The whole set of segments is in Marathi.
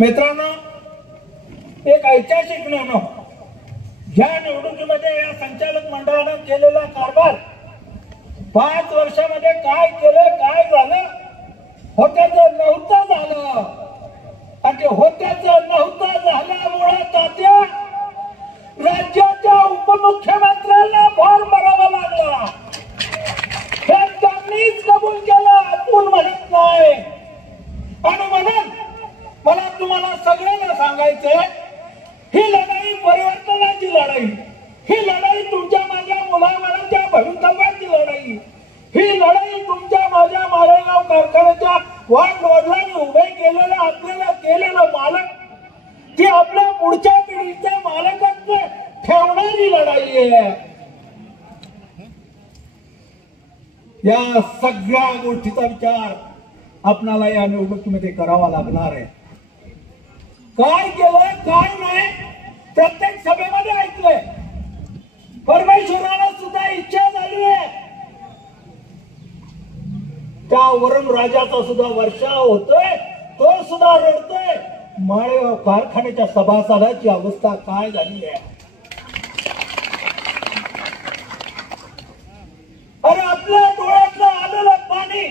मित्रांनो, एक ऐतिहासिक निर्णय ज्या निवडणुकीमध्ये या संचालक मंडळाने केलेला कारभार 5 वर्षामध्ये काय केलं, काय झालं, होत्याचं नव्हतं झालं. आणि ते होत्याचं नव्हतं झाल्यामुळे तात्या राज्याच्या उपमुख्यमंत्र्यांना फॉर्म भरावा लागला. हे त्यांनीच कबूल केलं, आपण म्हणत नाही. आणि म्हणून मला तुम्हाला सगळ्यांना सांगायचंय, ही लढाई परिवर्तनाची लढाई, ही लढाई तुमच्या माझ्या मुलाबाळांच्या भवितव्याची लढाई, ही लढाई तुमच्या माझ्या माळेगाव कारखान्याच्या वडिलांनी उभे केलेलं आपल्याला केलेलं मालक, ती आपल्या पुढच्या पिढीच्या मालकत्व ठेवणारी लढाई आहे. या सगळ्या गोष्टीचा विचार आपणाला या निवडणुकीमध्ये करावा लागणार आहे. काय केलं, काय नाही, प्रत्येक सभेमध्ये ऐकलंय. परमेश्वराला सुद्धा इच्छा झाली आहे, त्या वरुण राजाचा सुद्धा वर्षाव होतोय, तो सुद्धा रडतोय. माळेगाव कारखान्याच्या सभासदाची अवस्था काय झाली आहे. अरे आपल्या डोळ्यातलं आलेलं पाणी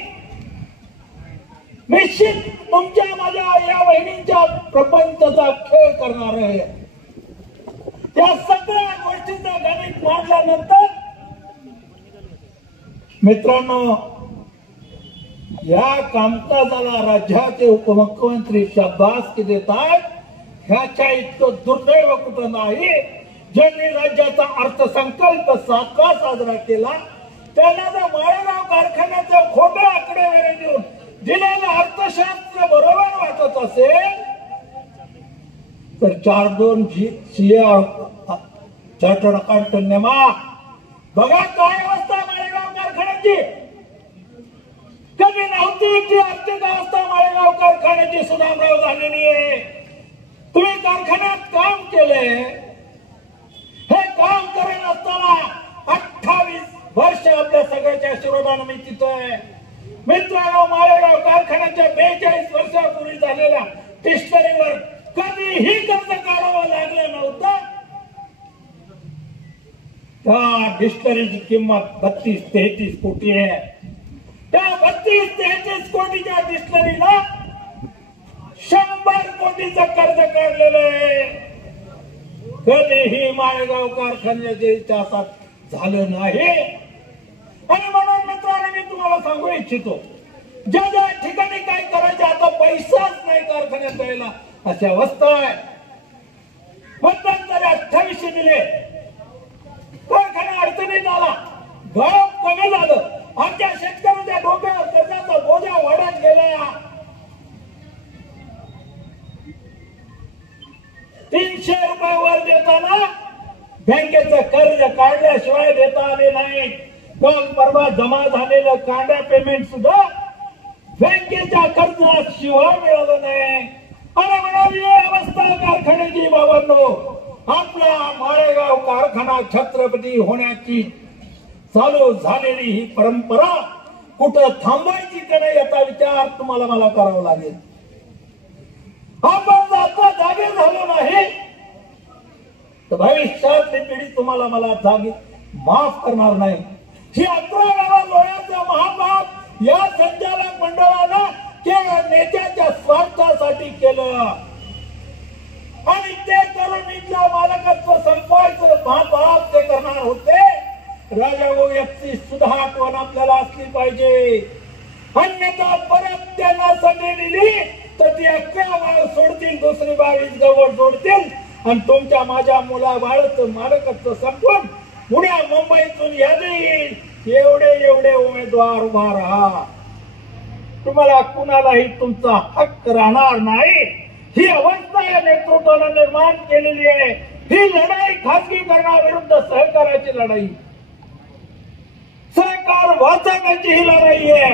निश्चित तुमच्या माझ्या या वहिनींच्या प्रपंचाचा खेळ करणार आहे. त्या सगळ्या गोष्टींचा गणित मांडल्यानंतर मित्रांनो, या कामकाजाला राज्याचे उपमुख्यमंत्री शाबासकी देतात. ह्याच्या इतकं दुर्दैव कुठं नाही. ज्यांनी राज्याचा अर्थसंकल्प साजरा केला त्यांना जर माळेगाव कारखान्याचे खोटे आकडेवारी देऊन दिलेलं अर्थशास्त्र बरोबर वाटत असेल तर 4-2 CA चार्टर्ड अकाउंटंट नेमा. बघा काय अवस्था माळेगाव कारखान्याची. कधी नव्हती ती आर्थिक अवस्था माळेगाव कारखान्याची सुधामराव झालेली आहे. तुम्ही कारखान्यात काम केले, हे काम करत असताना 28 वर्ष आपल्या सगळ्याच्या आशीर्वादाने मी तिथं. मित्रांनो, माळेगाव कारखान्याच्या 42 वर्षापूर्वी झालेल्या डिस्टरीवर कधीही कर्ज काढावं लागलं नव्हतं. त्या डिस्टरीची किंमत 32-33 कोटी आहे. त्या 32-33 कोटीच्या डिस्टरीला 100 कोटीचं कर्ज काढलेलं आहे. कधीही माळेगाव कारखान्याच्या इतिहासात झालं नाही. आणि म्हणून मित्रांनो, मी तुम्हाला सांगू इच्छितो, ज्या ज्या ठिकाणी काय करायचं आता पैसाच नाही कारखान्यात द्यायला अशी अवस्था आहे. मध्यंतरी 28 दिले, कारखाना अडचणीत आला, गाव कमी झालं, आमच्या शेतकऱ्यांच्या डोक्यावर कर्जाचा बोजा वाढत गेला. 300 रुपये वर देताना बँकेचं कर्ज काढल्याशिवाय देता आले नाही. काल परवा जमा झालेलं कांदा पेमेंट सुद्धा बँकेच्या कर्जाशिवाय मिळालं नाही. आणि म्हणाली अवस्था कारखान्याची. बाबांनो, आपला माळेगाव कारखाना छत्रपती होण्याची चालू झालेली ही परंपरा कुठं थांबायची का नाही याचा विचार तुम्हाला मला करावा लागेल. आपण आता जागे झालो नाही तर भविष्यातली पिढी तुम्हाला मला जागे माफ करणार नाही. ही 11व्या लोण्याचा महापाप या संचालक मंडळानं केवळ नेत्याच्या स्वार्थासाठी केलं. आणि ते करून इथल्या मालकत्व संपवायचं महापाप ते करणार होते. राजा याची सुद्धा आठवण आपल्याला असली पाहिजे. अन्यथा परत त्यांना संधी दिली तर ती 11 वाळ सोडतील, दुसरी 22 गवळ सोडतील आणि तुमच्या माझ्या मुला बाळाचं मालकत्व संपवून पुण्या मुंबईतून येईल एवढे उमेदवार उभा राहा. तुम्हाला कुणालाही तुमचा हक्क राहणार नाही. ही अवस्था या नेतृत्वाने निर्माण केलेली आहे. ही लढाई खासगीकरणाविरुद्ध सहकाराची लढाई, सहकार वाचवण्याची ही लढाई आहे.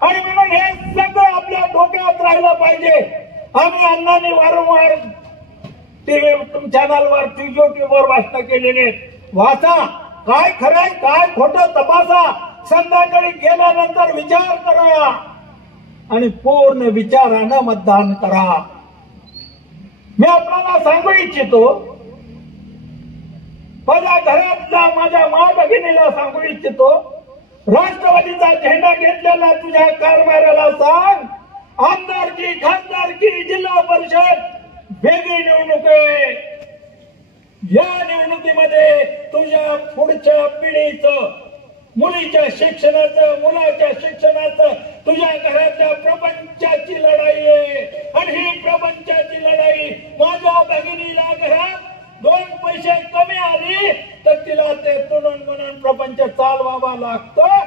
आणि म्हणून हे सगळं आपल्या डोक्यात राहिलं पाहिजे. आम्ही अण्णांनी वारंवार टीव्ही चॅनलवर युट्यूबवर भाषण केलेले. वाचा, काय खरंय काय खोटं तपासा. संध्याकाळी गेल्यानंतर विचार करा आणि पूर्ण विचारानं मतदान करा. मी आपल्याला सांगू इच्छितो, माझ्या घरातल्या माझ्या माय भगिनीला सांगू इच्छितो, राष्ट्रवादीचा झेंडा घेतलेला तुझ्या कारभाराला सांग, आमदारकी, खासदारकी, जिल्हा परिषद वेगळी निवडणूक आहे. या निवडणुकीमध्ये तुझ्या पुढच्या पिढीचं, मुलीच्या शिक्षणाचं, मुलाच्या शिक्षणाचं, तुझ्या घरातल्या प्रपंचाची लढाई आहे. आणि ही प्रपंचाची लढाई माझ्या भगिनीला घरात दोन पैसे कमी आली तर तिला ते तुणून म्हणून प्रपंच चालवावा लागतं,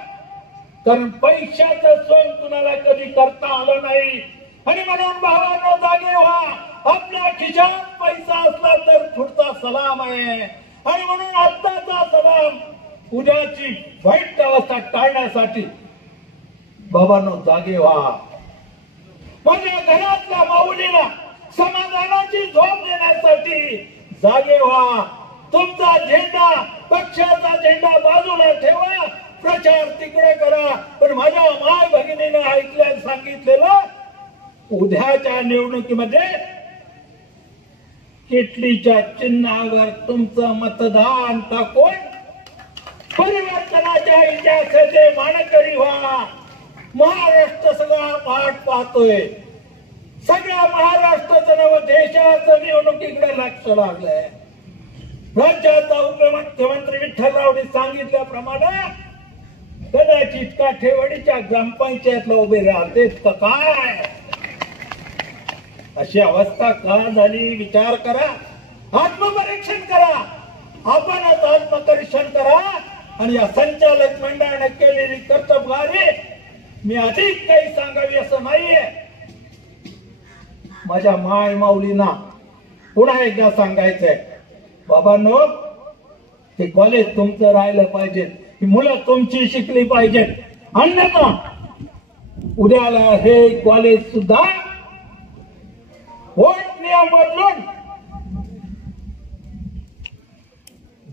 कारण पैशाचं सोंग कुणाला कधी करता आलं नाही. आणि म्हणून भावांनो जागे व्हा, आपल्या खिशात पैसा असला तर पुढचा सलाम आहे. आणि म्हणून आत्ताचा सलाम उद्याची वाईट अवस्था टाळण्यासाठी बाबांनो जागे व्हा. माझ्या घरातल्या माऊलीला समाधानाची झोप देण्यासाठी जागे व्हा. तुमचा झेंडा, पक्षाचा झेंडा बाजूला ठेवा, प्रचार तिकडे करा. पण माझ्या माय भगिनीने ऐकल्या सांगितलेलं, उद्याच्या निवडणुकीमध्ये किटलीच्या चिन्हावर तुमचं मतदान टाकून परिवर्तनाच्या इतिहासाचे मानकरी व्हा. महाराष्ट्र सगळा पाठ पाहतोय, सगळ्या महाराष्ट्राचं नव देशाचं निवडणुकीकडे लक्ष लागलंय. राज्याचा उपमुख्यमंत्री विठ्ठलरावने सांगितल्याप्रमाणे कदाचित काठेवाडीच्या ग्रामपंचायतला उभे राहतेच का काय, अशी अवस्था का झाली विचार करा, आत्मपरीक्षण करा. आपणच आत्मपरीक्षण करा. आणि या संचालक मंडळाने केलेली कर्तबगारी मी अधिक काही सांगावी असं नाहीये. माझ्या माय माऊलींना पुन्हा एकदा सांगायचंय, बाबांनो, हे कॉलेज तुमचं राहिलं पाहिजे, ही मुलं तुमची शिकली पाहिजेत. अन्यथा उद्याला हे कॉलेज सुद्धा वोट नियम बदलून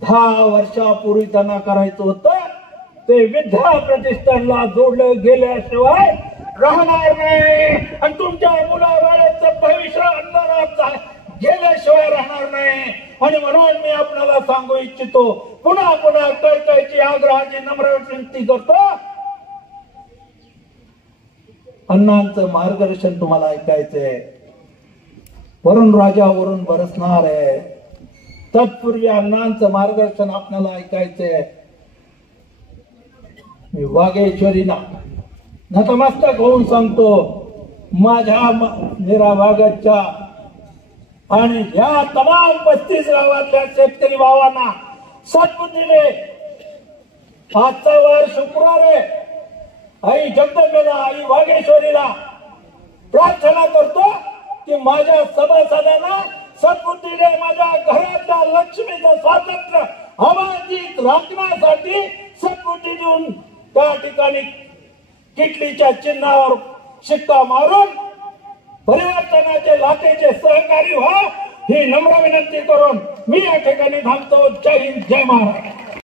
10 वर्षापूर्वी त्यांना करायचं होतं ते विद्या प्रतिष्ठानला जोडलं गेल्याशिवाय राहणार नाही. आणि तुमच्या मुलाबाळाचं भविष्य अंधारात गेल्याशिवाय राहणार नाही. आणि म्हणून मी आपल्याला सांगू इच्छितो, पुन्हा पुन्हा कळकळीची, आग्रहाची, नम्र विनंती करतो, अण्णांचं मार्गदर्शन तुम्हाला ऐकायचंय. वरुण राजावरून बरसणार आहे. तत्पूर्वी अण्णांचं मार्गदर्शन आपल्याला ऐकायचंय. मी वाघेश्वरीला नतमस्तक होऊन सांगतो, माझ्या मीरा वाघच्या आणि या तमाम 35 गावातल्या शेतकरी भावांना सद्बुद्धीने, आजचा वार शुक्रवार आहे, आई जगदंबेला, आई वाघेश्वरीला प्रार्थना करतो की माझ्या सभासदांना सद्बुद्धीने माझ्या घरातल्या लक्ष्मीचं स्वातंत्र्य अबाधित राखण्यासाठी सद्बुद्धी देऊन त्या ठिकाणी किटलीच्या चिन्हावर शिक्का मारून परिवर्तनाचे लाटेचे सहकारी व्हा, ही नम्र विनंती करून मी या ठिकाणी थांबतो. जय हिंद, जय महाराष्ट्र.